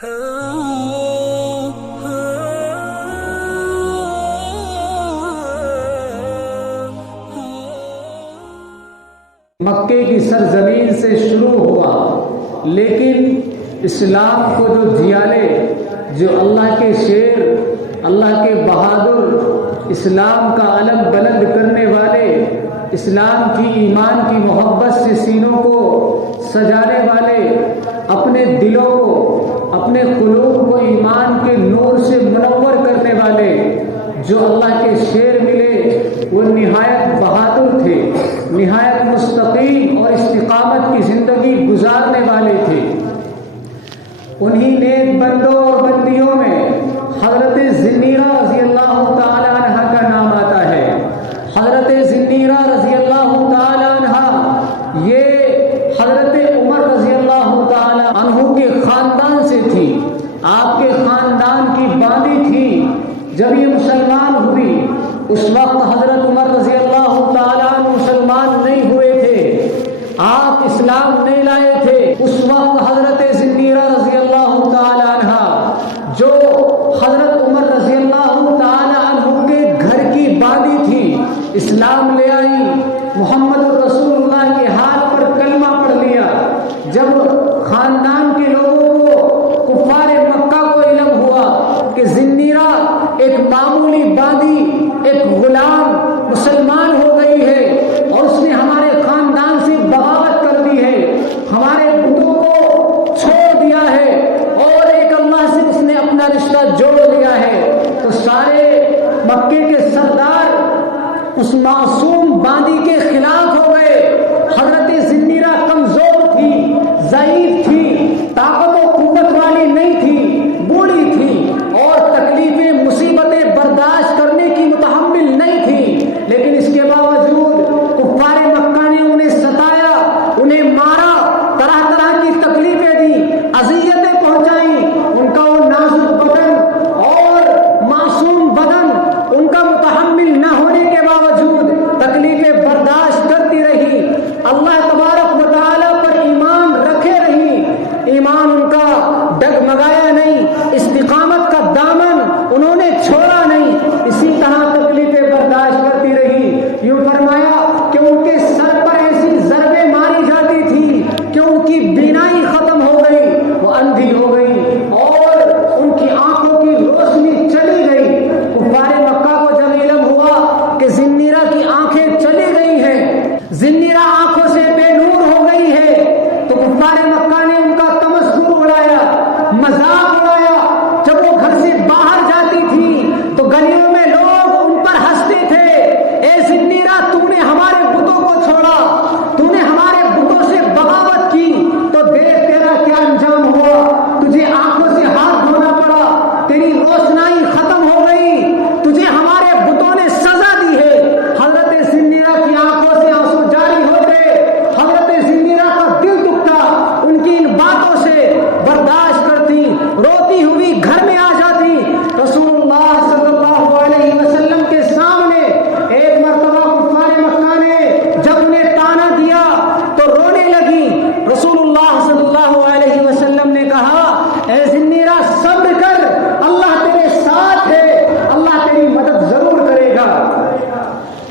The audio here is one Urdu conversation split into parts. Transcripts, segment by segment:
مکے کی سرزمین سے شروع ہوا، لیکن اسلام کو جو جیالے، جو اللہ کے شیر، اللہ کے بہادر، اسلام کا علم بلند کرنے والے، اسلام کی ایمان کی محبت سے سینوں کو سجانے والے، اپنے دلوں کو، اپنے قلوب کو ایمان کے نور سے منور کرنے والے جو اللہ کے شیر ملے، وہ نہایت بہادر تھے، نہایت مستقیم اور استقامت کی زندگی گزارنے والے تھے۔ انہی نیک بندوں اور بندیوں میں حضرت زنیرہ رضی اللہ تعالی عنہ کا نام آتا ہے۔ حضرت زنیرہ رضی اللہ تعالی عنہ یہ حضرت عمر رضی اللہ تعالی عنہ کے خاندان سے تھی، آپ کے خاندان کی باندی تھی۔ جب یہ مسلمان ہوئی، اس وقت حضرت عمر رضی اللہ تعالی عنہ مسلمان نہیں ہوئے تھے، آپ اسلام نہیں لائے تھے۔ اس وقت حضرت زنیرہ رضی اللہ تعالی عنہ جو حضرت عمر رضی اللہ تعالی عنہ کے گھر کی باندی تھی، اسلام لے آئی، محمد رسول اللہ کے ہاتھ پر کلمہ پڑھ لیا۔ جب خاندان کے لوگوں کو، کفار مکہ کو علم ہوا کہ زنیرہ ایک معمولی باندی، ایک غلام مسلمان ہو گئی ہے اور اس نے ہمارے خاندان سے بغاوت کر دی ہے، ہمارے بتوں کو چھوڑ دیا ہے اور ایک اللہ سے اس نے اپنا رشتہ جوڑ لیا ہے، تو سارے مکے کے سردار اس معصوم باندی کے خلاف ہو گئے۔ حضرت زنیرہ کمزور تھی، ضعیف تھی، طاقت و قوت والی نہیں تھی، بوڑھی تھی اور تکلیفیں، مصیبتیں برداشت کرنے کی متحمل نہیں تھی، لیکن اس کے باوجود کفار مکہ نے انہیں ستایا، انہیں مارا، طرح طرح کی تکلیفیں دی، اذیتیں پہنچائیں۔ ان کا وہ نازک بدن اور معصوم بدن ان کا متحمل نہ ہونے کے باوجود تکلیفیں برداشت کرتی رہی، اللہ تبارک و تعالیٰ پر ایمان رکھے رہی، ایمان ان کا ڈگمگایا نہیں، استقامت کا دامن انہوں نے چھوڑا نہیں، اسی طرح تکلیفیں برداشت کرتی رہی۔ یوں فرمایا کہ ان کے سر پر ایسی ضربیں ماری جاتی تھی کہ ان کی بینائی ختم ہو گئی، وہ اندھی ہو گئی اور ان کی آنکھوں کی روشنی چلی گئی۔ کفار مکہ کو جب علم ہوا کہ زنیرہ کی آنکھیں چلی گئی ہیں، زنیرہ آنکھوں سے بے نور ہو گئی ہے، تو کفار مکہ نے ان کا تمسخر اڑایا، مذاق اڑایا۔ جب وہ گھر سے باہر جاتی تھی تو گلیوں میں لوگ ان پر ہنستے تھے، اے زنیرہ تو نے ہمارے بتوں کو چھوڑا، تو نے ہمارے بتوں سے بغاوت کی، تو دیکھ تیرا کیا انجام ہوا، تجھے آنکھوں سے ہاتھ دھونا پڑا، تیری روشنائی ختم ہو گئی، تجھے ہمارے بتوں نے سزا دی ہے۔ حضرت زنیرہ کی آنکھوں سے آنسو جاری ہوتے، حضرت زنیرہ کا دل دکھتا، ان کی ان باتوں سے برداشت کرتی، روتی ہوئی گھر میں آ جاتی۔ رسول اللہ صلی اللہ علیہ وسلم کے سامنے ایک مرتبہ کفار مکہ نے جب انہیں تانا دیا تو رونے لگی۔ رسول اللہ صلی اللہ علیہ وسلم نے کہا، اے زنیرہ صبر کر، اللہ تیرے ساتھ ہے، اللہ تیری مدد ضرور کرے گا۔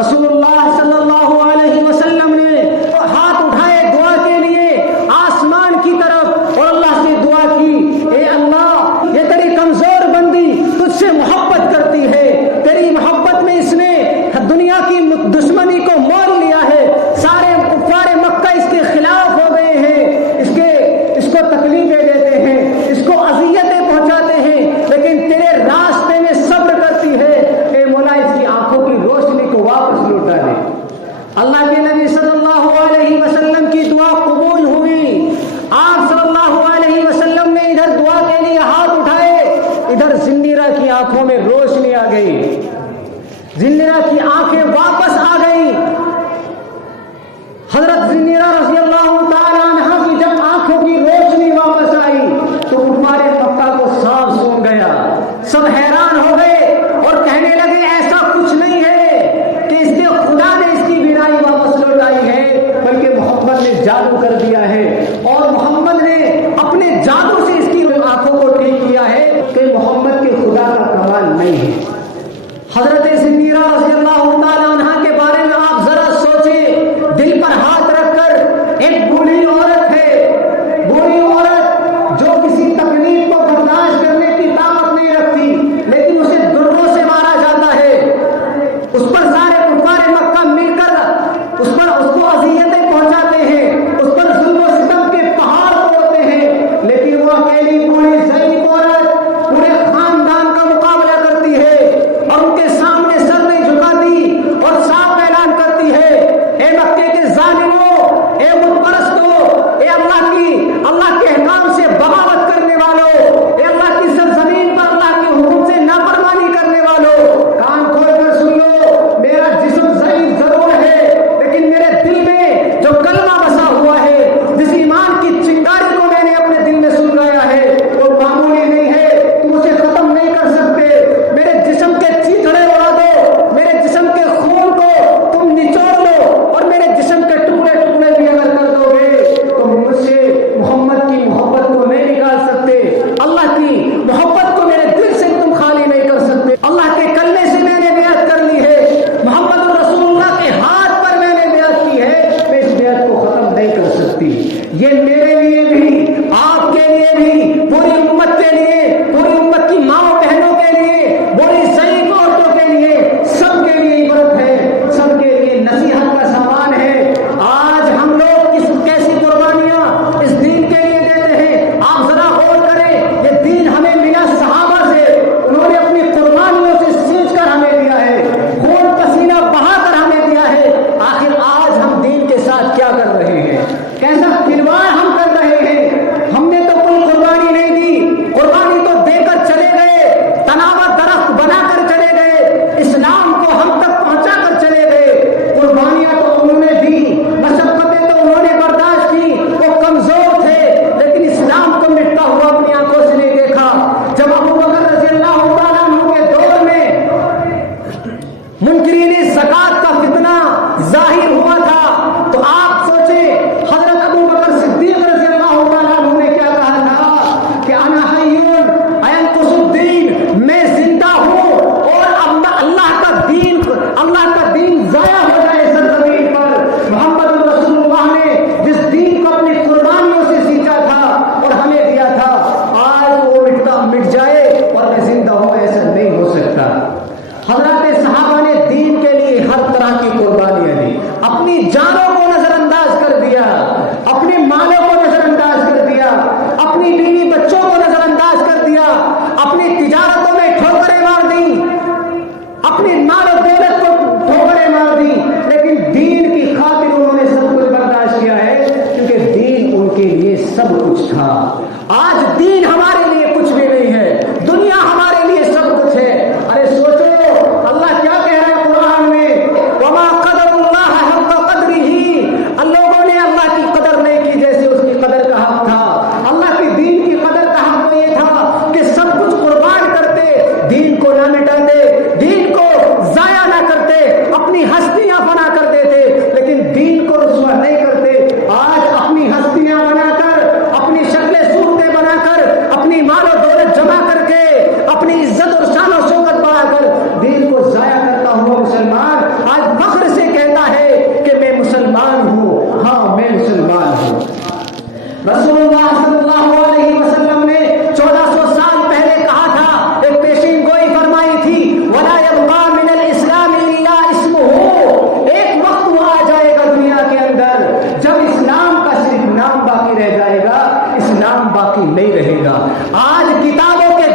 رسول اللہ صلی اللہ علیہ وسلم نے ہاتھ اٹھائے دعا کے لیے آسمان کی طرف اور اللہ سے دعا کی، اے اللہ یہ تیری کمزور بندی تجھ سے محبت کرتی ہے، تیری محبت میں اس نے دنیا کی دشمنی کو مول لیا ہے، سارے کفار مکہ اس کے خلاف ہو گئے ہیں، اس کو تکلیفیں دیتے ہیں، اس کو اذیتیں پہنچاتے ہیں، لیکن تیرے راستے میں صبر کرتی ہے، اے مولا اس کی آنکھوں کی روشنی کو واپس لوٹا دے۔ اللہ کے نبی صلی اللہ علیہ وسلم کی دعا قبول ہوئی۔ آپ صلی اللہ علیہ وسلم نے ادھر دعا کے لیے ہاتھ اٹھائے، ادھر زنیرہ کی آنکھوں میں روشنی آ گئی، زنیرہ کی آنکھیں واپس آ گئی۔ حضرت زنیرہ رضی اللہ تعالیٰ عنہ کی جب آنکھوں کی روشنی واپس آئی تو کفار مکہ کو صاف سون گیا، سب حیران ہو گئے اور کہنے لگے ایسا کچھ نہیں ہے کہ اس نے خدا نے اس کی بینائی واپس لوٹائی ہے، بلکہ محمد نے جادو کر دیا ہے اور محمد نے اپنے جادو سے اس کی آنکھوں کو نہیں پوری ضعیف عورت پورے خاندان کا مقابلہ کرتی ہے اور ان کے سامنے سر نہیں جھکاتی اور صاف اعلان کرتی ہے، اے مکے کے ظالموں، اے بت پرستوں، اے اللہ کے احکام سے بغاوت کرنے والوں، اے اللہ کی سرزمین پر اللہ کے حکم سے نافرمانی کرنے والوں، کان کھول کر سن لو، میرا جسم ضعیف ضرور ہے لیکن میرے دل میں جو کلمہ بسا ہوا ہے، جس ایمان کی چنگاری کو میں نے اپنے دل میں سلگایا ہے، وہ معمولی نہیں ہے، تم اسے ختم نہیں کر سکتے۔ میرے جسم کے چیتڑے اڑا دو، میرے جسم کے خون کو تم نچوڑ دو اور میرے جسم کے ٹکڑے ٹکڑے بھی اگر کر دو گے تو مجھ سے محمد کی محبت کو نہیں نکال سکتے، اللہ کی محبت کو میرے دل سے تم خالی نہیں کر سکتے۔ اللہ کے کلمے سے میں نے بیعت کر لی ہے، محمد رسول اللہ کے ہاتھ پر میں نے بیعت کی ہے، میں اس بیعت کو ختم نہیں کر سکتی۔ یہ میرے لیے بھی، آپ کے لیے بھی، پوری امت کے لیے، پوری امت کی ماں بہنوں کے لیے، بڑی ضعیف عورتوں کے لیے، سب کے لیے عبرت ہے، سب کے لیے نصیحت کا سامان ہے۔ آج ہم لوگ کیسی قربانیاں اس دین کے لیے دیتے ہیں، آپ ذرا غور کریں، یہ دین ہمیں ملا صحابہ سے، انہوں نے اپنی قربانیوں سے سینچ کر ہمیں دیا ہے، خون پسینہ بہا کر ہمیں دیا ہے۔ آخر آج ہم دین کے ساتھ کیا کر رہے ہیں، کیسا کھلواڑ ہم کر رہے ہیں؟ ہم نے تو کوئی قربانی نہیں دی، قربانی تو دے کر چلے گئے، تناور درخت بنا کر چلے گئے، اسلام کو ہم تک پہنچا کر چلے گئے۔ قربانیاں تو انہوں نے دی، مشقتیں تو انہوں نے برداشت کی، وہ کمزور تھے لیکن اسلام کو مٹتا ہوا اپنی آنکھوں سے نہیں دیکھا۔ جب ابو بکر رضی اللہ تعالیٰ عنہ کے دور میں منکرین زکات کا فتنہ ظاہر ہوا تھا تو آپ سوچیں حضرت ابو بکر صدیق رضی اللہ تعالیٰ عنہ نے کیا کہا تھا کہ انا حیون اینقص الدین، میں زندہ ہوں اور اب اللہ کا دین ضائع ہو جائے سرزمین پر۔ محمد رسول اللہ نے جس دین کو اپنی قربانیوں سے سینچا تھا اور ہمیں دیا تھا، آج وہ مٹ جائے اور میں زندہ ہوں، ایسا نہیں ہو سکتا۔ حضرات صحابہ نے دین کے لیے ہر طرح کی قربانیاں دی، اپنی جانوں کو نظر انداز کر دیا، اپنے مالوں کو نظر انداز کر دیا، اپنی بیوی بچوں کو نظر انداز کر دیا، اپنی تجارتوں میں ٹھوکریں مار دی، اپنی مال و دولت کو ٹھوکریں مار دی، لیکن دین کی خاطر انہوں نے سب کچھ برداشت کیا ہے کیونکہ دین ان کے لیے سب کچھ تھا۔ آج دین ہمارے لیے کچھ بھی نہیں ہے، دنیا ہمارے لیے سب کچھ ہے۔ ارے سوچو اللہ کیا کہہ رہا ہے قرآن میں، وما قدر اللہ حق قدرہ، لوگوں نے اللہ کی قدر نہیں کی جیسے اس کی قدر کا حق تھا۔ اللہ کی دین کی قدر کا حق تو یہ تھا کہ سب کچھ قربان کرتے، دین کو نہ مٹاتے، دین کو ضائع نہ کرتے، اپنی ہستیاں بنا کر دیتے، لیکن دین کو رسوا نہیں کرتے۔ آج اپنی ہستیاں بنا کر، اپنی شکلیں صورتیں بنا کر، اپنی مال و دولت جمع کر کے، اپنی عزت اور شان و شوکت بڑھا کر دین کو ضائع کرتا ہوا مسلمان آج فخر سے کہتا ہے کہ میں مسلمان ہوں، ہاں میں مسلمان ہوں۔ رسول اللہ صلی اللہ علیہ وسلم نے 1400 سال پہلے کہا تھا، ایک پیشین گوئی فرمائی تھی، وَلَا يَبْقَى مِنَ الْإِسْلَامِ إِلَّا اسْمُهُ، ایک وقت وہ آ جائے گا دنیا کے اندر جب اسلام کا صرف نام باقی رہ جائے گا، اسلام باقی نہیں رہے گا۔ آج کتابوں کے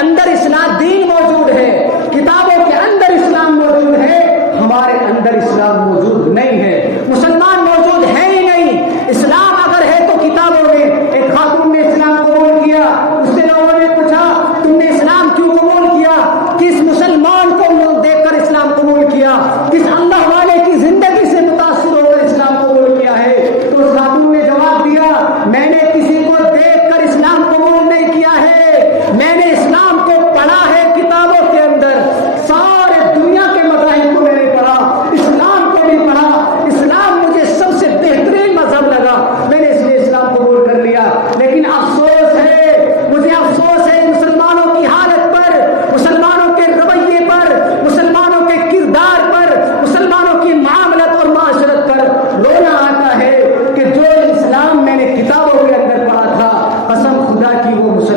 اندر اسلام دین موجود ہے، کتابوں کے اندر اسلام موجود ہے، ہمارے اندر اسلام موجود نہیں ہے، مسلمان موجود ہے ہی نہیں۔ اسلام اگر ہے تو کتابوں میں، ایک خاتون نے اسلام قبول کیا، اس سے لوگوں نے پوچھا تم نے اسلام کیوں قبول کیا؟ کس مسلمان کو دیکھ کر اسلام قبول کیا؟ کس اللہ والے کی زندگی سے متاثر ہو کر اسلام قبول کیا ہے؟ تو اس خاتون نے جواب دیا، میں نے کسی کو دیکھ کر اسلام قبول نہیں کیا ہے، میں نے اسلام کو پڑھا ہے کتابوں کے اندر، سارے دنیا کے مذاہب کو میں نے پڑھا، اسلام کو بھی پڑھا، اسلام مجھے سب سے بہترین مذہب لگا، میں نے اس لیے اسلام قبول کر لیا۔ لیکن افسوس ہے، مجھے افسوس ہے مسلمانوں کی حالت پر، مسلمانوں کے رویے پر، مسلمانوں کے کردار پر، مسلمانوں کی معاملت اور معاشرت پر رونا آتا ہے کہ جو اسلام میں نے کتابوں کے اندر پڑھا تھا، قسم خدا کی وہ مسلمان